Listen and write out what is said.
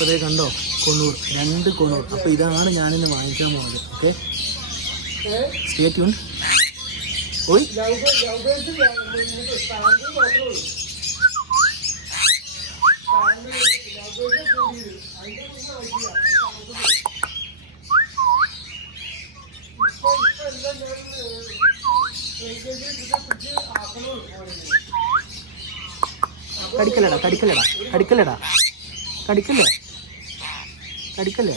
അപ്പോൾ അതേ കണ്ടോ, കൊണൂർ, 2 കൊണൂർ. അപ്പോൾ ഇതാണ് ഞാനിന്ന് വാങ്ങിക്കാൻ പോകുന്നത്. Okay, stay tune. ഓയ് കടിക്കല്ലേടാ, കടിക്കല്ലേടാ, കടിക്കല്ലേടാ, കടിക്കല്ലേ, കടിക്കല്ലേ.